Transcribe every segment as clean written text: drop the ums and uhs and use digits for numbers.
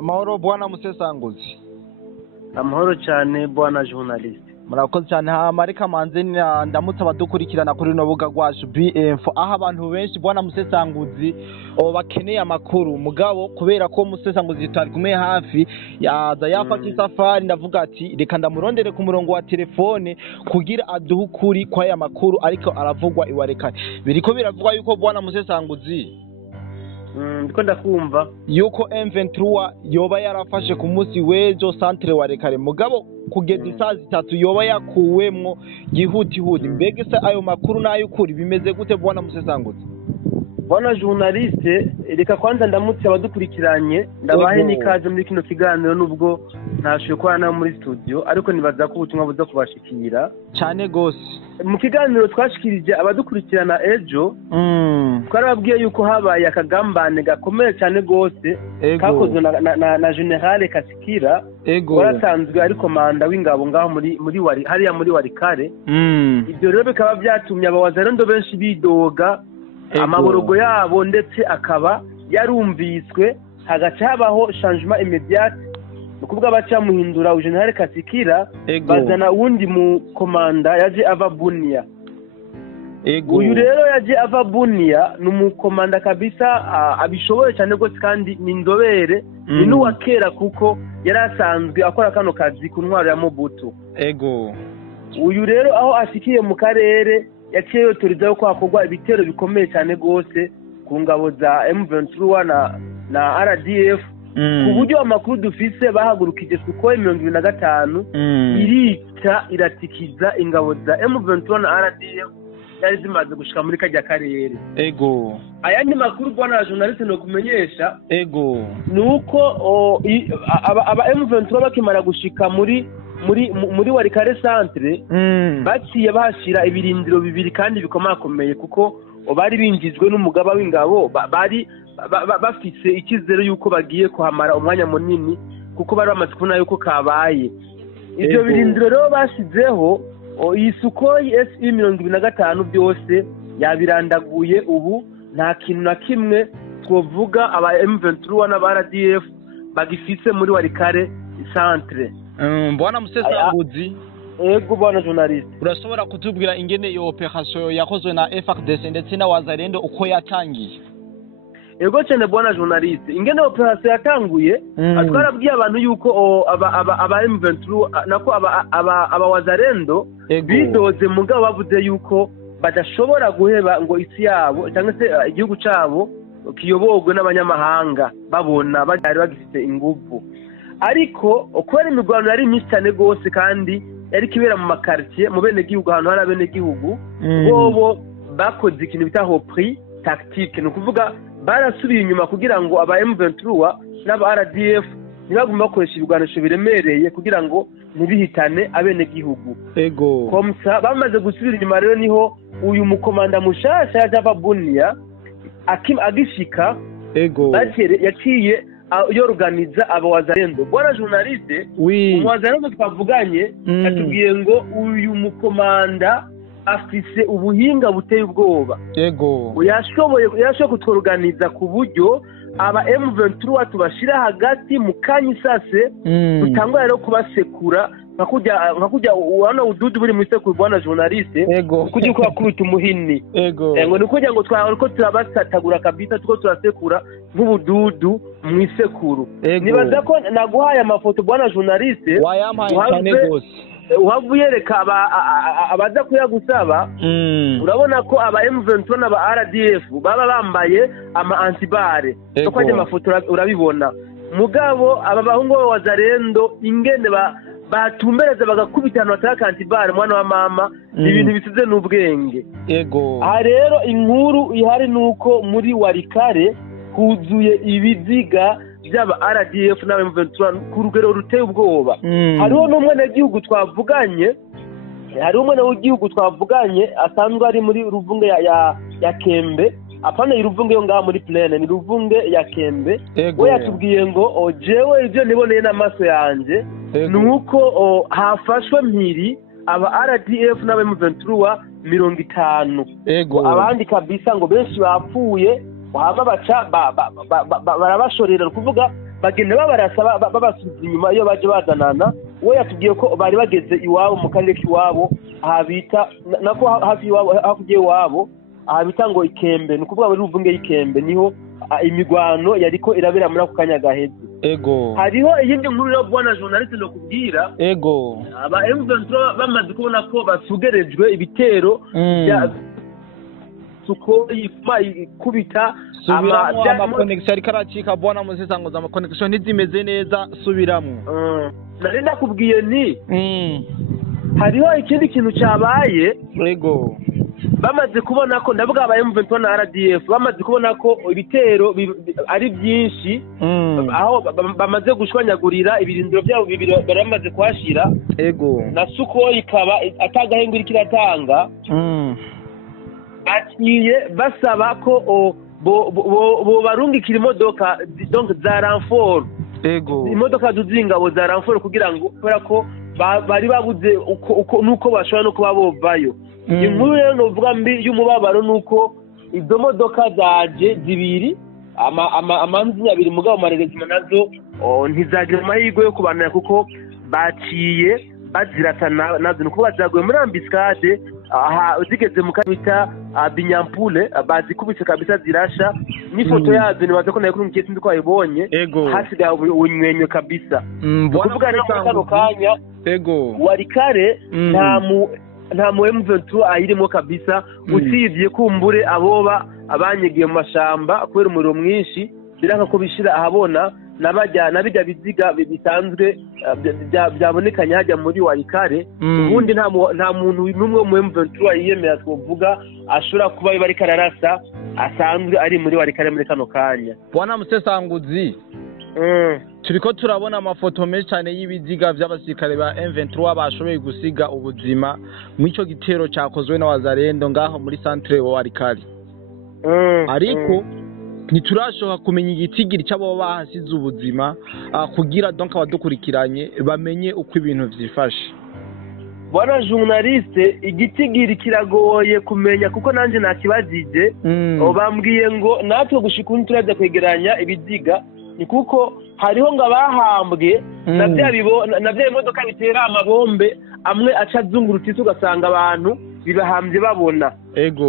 Amahoro bwana musesanguzi. Amahoro cyane bwana journalist. Murakoze cyane marika manze ndamutse abadukurikirana kuri no buga rwacu BF aho abantu benshi bwana musesanguzi bakeneye amakuru mugabo kubera ko musesanguzi tutari kumwe hafi yaza yafata isafari ndavuga ati reka ndamurondere ku murongo wa telefone kugira aduhe ukuri kwa ya makuru ariko aravugwa iwarekane biriko biravugwa yuko bwana musesanguzi ndiko ndakumva yuko M23 yoba yarafashe ku munsi wejo centre wa Rekare mugabo kugeza isaha 3 yoba yakuwemwo gihutihuti mbega se ayo makuru nayo ukuri bimeze gute bwana musesanguzi bwana journaliste reka kwanza ndamutse abadukurikiranye ndabahe nikaze muri kino kiganiro nubwo ntashoboye kuba na muri studio ariko nibaza ko ubutumwa buza kubashikira cyane gose mu kiganiro twashikirije abadukurikirana ejo twarababwiye yuko habaye akagambane gakomeye cyane gose kakozwe na General Kasikira warasanzwe ari komanda w'ingabo ngaho muri wari hariya muri Warikare ibyo rero bikaba byatumye abawazarendo benshi bidoga amaborogo yabo ndetse akaba yarumviswe hagaca habaho changement immédiat nukuvuga baca muhindura General Kasikira bazana uwundi mu komanda yaje ava Bunia uyu rero yaje ava Bunia numukomanda kabisa abishoboye cyane gose kandi ni ndobere ni nuwakera kuko yarasanzwe akora kano kazi ku ntwaro ya Mobutu uyu rero aho ashikiye mu karere yaciye yotorizaho ko hakorwa ibitero bikomeye cyane gose ku ngabo za M23 na RDF ku buryo amakuru dufise bahagurukije kuko 2025 iratikiza ingabo za M23 na RDF yari zimaze gushika muri kajya karere ayandi makuru bwana journalist no kumenyesha nuko aba M23 bakimara gushika muri Warikare centre baciye bahashira ibirindiro bibiri kandi bikomakomeye kuko bari binjizwe n'umugaba w'ingabo bari bafise ikizero yuko bagiye kuhamara umwanya munini kuko bari bamaze kubona yuko kabaye ibyo birindiro rero bashizeho Sukhoi SU-25 byose yabirandaguye ubu nta kintu na kimwe twovuga aba M23 n'aba RDF bagifise muri Warikare centre bwana musesanguzi ego bwana journalist urashobora kutubwira ingene iyo operation yakozwe na FARDC ndetse na wazarendo uko yatangiye ego cyane bwana journalist ingene operation yatanguye atwarabwiye abantu yuko aba M23 nako aba wazarendo bidoze mugabo bavuze yuko badashobora guheba ngo isi yabo cyangwa se igihugu cabo kiyobogwe n'abanyamahanga babona bari bagifite ingufu ariko kubera imirwano yari myinshi cyane gose kandi yari kibera mu makartier mu bene gihugu ahantu hari abene gihugu bobo bakoze ikintu bita repris tactique no kuvuga barasubiye inyuma kugira ngo aba M23 n'aba RDF nibaguma bakoresha ibigwanisho biremereye kugira ngo ntibihitane abene gihugu komsa bamaze gusubira inyuma rero niho uyu mukomanda mushasha yajava Bunia agishika yaciye yorganiza abawazarendo bwana journaliste umwazarendo twavuganye atubwiye ngo uyu mukomanda afise ubuhinga buteye ubwoba yashoboye kutworganiza ku buryo aba M23 tubashira hagati mu kanyisase tutangwa rero kubasekura nkakujya wana ududu buri mu isekuru bwana journaliste kujya kubakubita umuhini ngo nikujya ngo twariko turabasatagura kabisa tuko turasekura nk'ubududu mu isekuru nibaza ko naguhaye amafoto bwana journaliste wayampaye cyane gose uhaguyereka abaza kuyagusaba urabona ko aba M23 n'aba RDF baba bambaye ama antibare so kwaje amafoto urabibona mugabo aba bahungu wazarendo ingene batumbereza bagakubitana bataka antibare mwana wa mama ibintu bisize n'ubwenge aha rero inkuru ihari nuko muri Warikare huzuye ibiziga byaba RDF na M23 ku rugero ruteye ubwoba hariho n'umwe gihugu twavuganye asanzwe ari muri Ruvunge ya Kembe apana iruvunge yo ngaha muri plaine ni Ruvunge ya Kembe we yatubwiye ngo jewe ivyo niboneye n'amaso yanje nuko hafashwe mpiri aba RDF na M23 50 abandi kabisa ngo benshi bapfuye waba baca barabashorera kuvuga bagenda babarasa babasubiza inyuma iyo baje bazanana. We yatubwiye ko bari bageze iwabo mu karere k'iwabo ahabita nako hafi iwabo hakugiye iwabo ahabita ngo Ikembe, ni ukuvuga muri Ruvunge y'Ikembe niho imigwano yariko irabera muri ako kanya gaheze. Ego hariho iyindi nkuru yo bwana journaliste no kubwira. Ego aba M23 bamaze kubona ko basugerejwe ibitero bya suko ikubita ama connection ari karacika bwana Musesanguzi, ama connection ntizimeze neza, subiramwe. Nari nakubwiye ni hariho ikindi kintu cyabaye. Ego bamaze kubona ko ndavuga aba M23 na RDF bamaze kubona ko ibitero ari byinshi, aho bamaze gushwanyagurira ibirindiro byabo bibiri baramaze kwashira. Ego na suko ikaba atagahengura kiratanga. Bakiye basaba ko bo barungikira imodoka donc za renfort. Ego imodoka z'ingabo za renfort kugira ngo kubera ko bari babuze uko nuko bashobora no kuba bovayo. Inkuru rero novuga mbi y'umubabaro nuko izo modoka zaje zibiri amanzi abiri mugabo marerezima nazo ntizagira amahirwe yo kubanira kuko baciye baziratana nazo nuko bazaguye muri ambiscade zigeze mu kabita Binyampule bazikubise kabisa zirasha. N'ifoto yazo nibaze ko nayo kuri muketse ndi kwayibonye hasigaye unywenyo kabisa. Kuvuga rero kano kanya ego Warikare nta mu M23 ayirimo kabisa, usibye kumbure aboba abanyegiye mu mashamba kubera umuriro mwinshi biranga ko bishira ahabona nabijya biziga bisanzwe byabonekanye hajya muri Warikare. Ubundi nta muntu n'umwe mu M23 yiyemera twovuga ashobora kuba bari kararasa asanzwe ari muri Warikare muri kano kanya. Bwana Musesanguzi, turiko turabona amafoto menshi cyane y'ibiziga by'abasirikare ba M23 bashoboye gusiga ubuzima mw'ico gitero cyakozwe na Wazalendo ngaho muri centre wa Warikare. Ariko ntiturashoka kumenya igitigiri cy'abo bahasize ubuzima kugira donc abadukurikiranye bamenye uko ibintu vyifashe. Bwana journaliste, igitigiri kiragoye kumenya kuko nanje nakibajije. Bambwiye ngo natwe gushika undi turaza kwegeranya ibiziga ni kuko hariho ngo abahambwe navyo imodoka bitera amabombe amwe aca zungurutse ugasanga abantu bibahambye babona.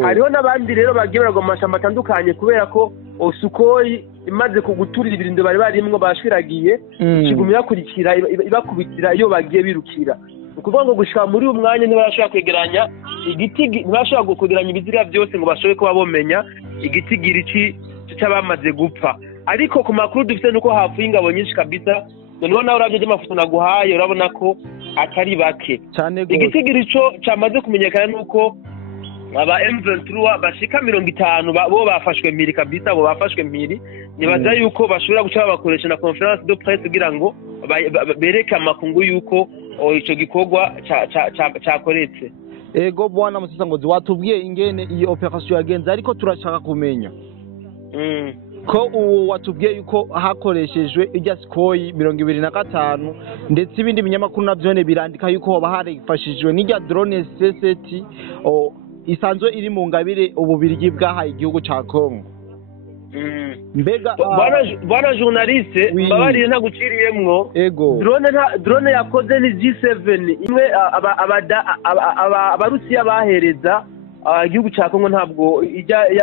Hariho n'abandi rero bagiye baragwa mu mashamba atandukanye kubera ko Sukoyi imaze kuguturira ibirindo bari barimwo bashwiragiye ikigumira yakurikira ibakubitira iyo bagiye birukira. Ukuvuga ngo gushika muri uyu mwanya ntibashobora kwegeranya igitigi, ntibashobora kwegeranya ibiziga byose ngo bashobore kuba bomenya igitigiri cy'abamaze gupfa. Ariko ku makuru dufite nuko hafuye ingabo nyinshi kabisa. Noneho nawe uravye amafoto naguhaye urabona ko atari bake. Igitigiri cyo cyamaze kumenyekana nuko aba M23 bashika 50 bo bafashwe mpiri kabisa, bo bafashwe mpiri. Nibaza yuko bashobora guca bakoresha na conference de presse kugira ngo bereke amakungu yuko ico gikorwa cyakoretse. Ego bwana Musesanguzi, watubwiye ingene iyi operation yagenze, ariko turashaka kumenya ko watubwiye yuko hakoreshejwe ijya Sukoyi 25 ndetse ibindi binyamakuru navyo birandika yuko hoba harifashijwe n'ijya drone C7 isanzwe iri mu ngabire ububirigi bwahaye igihugu ca Kongo. Mbega bwana journaliste, mbabariye ntaguciriyemwo. Drone yakoze ni G7 imwe abarusiya bahereza igihugu ca Kongo, ntabwo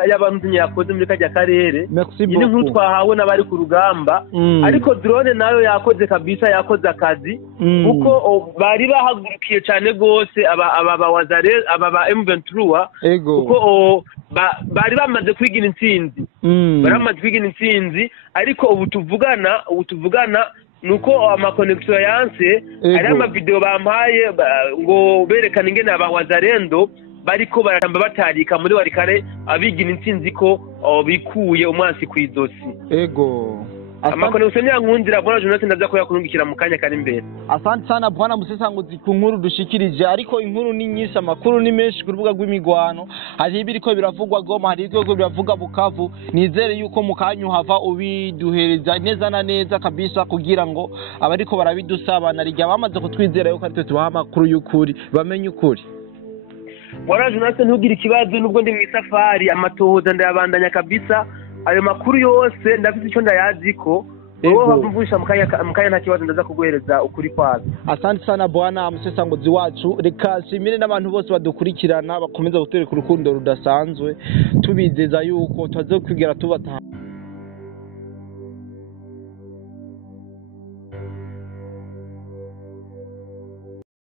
y'abantu yakoze muri kajya karere. Ni nkuru twahawe n'abari ku rugamba. Ariko drone nayo yakoze kabisa, yakoze akazi kuko bari bahagurukiye cyane gose aba Wazalendo aba M23 kuko bari bamaze kwigira intsinzi. Baramaze kwigira intsinzi, ariko ubu tuvugana nuko ama connection yanse. Ari ama video bampaye ngo berekana ingene aba Wazalendo bariko baratamba batarika muri Warikare abigira intsinzi ko bikuye umwansi kwizosi. Amakonnection yankundira bwana journaliste ndaza ko yakurungikira mu kanya kari imbere. Asante sana bwana Musesanguzi ku nkuru dushikirije, ariko inkuru ni nyinshi, amakuru ni menshi ku rubuga rw'imigwano. Hari ibiriko biravugwa Goma, hari ibiriko biravuga Bukavu. Nizere yuko mu kanyu hava ubiduhereza neza na neza kabisa kugira ngo abariko barabidusabana rijya bamaze kutwizera yuko ari tubaha amakuru y'ukuri bamenye ukuri. Bwana journaliste, ntugire ikibazo nubwo ndi mu isafari, amatohoza ndayabandanya kabisa. Ayo makuru yose ndafite icyo ndayaziko wowe bavumvisha mukanya nta kibazo ndaza kuguhereza ukuri kwazo. Asante sana bwana musesanguzi wacu, reka shimire n'abantu bose badukurikirana bakomeza gutwereka urukundo rudasanzwe, tubizeza yuko tuzakwigera tubataha.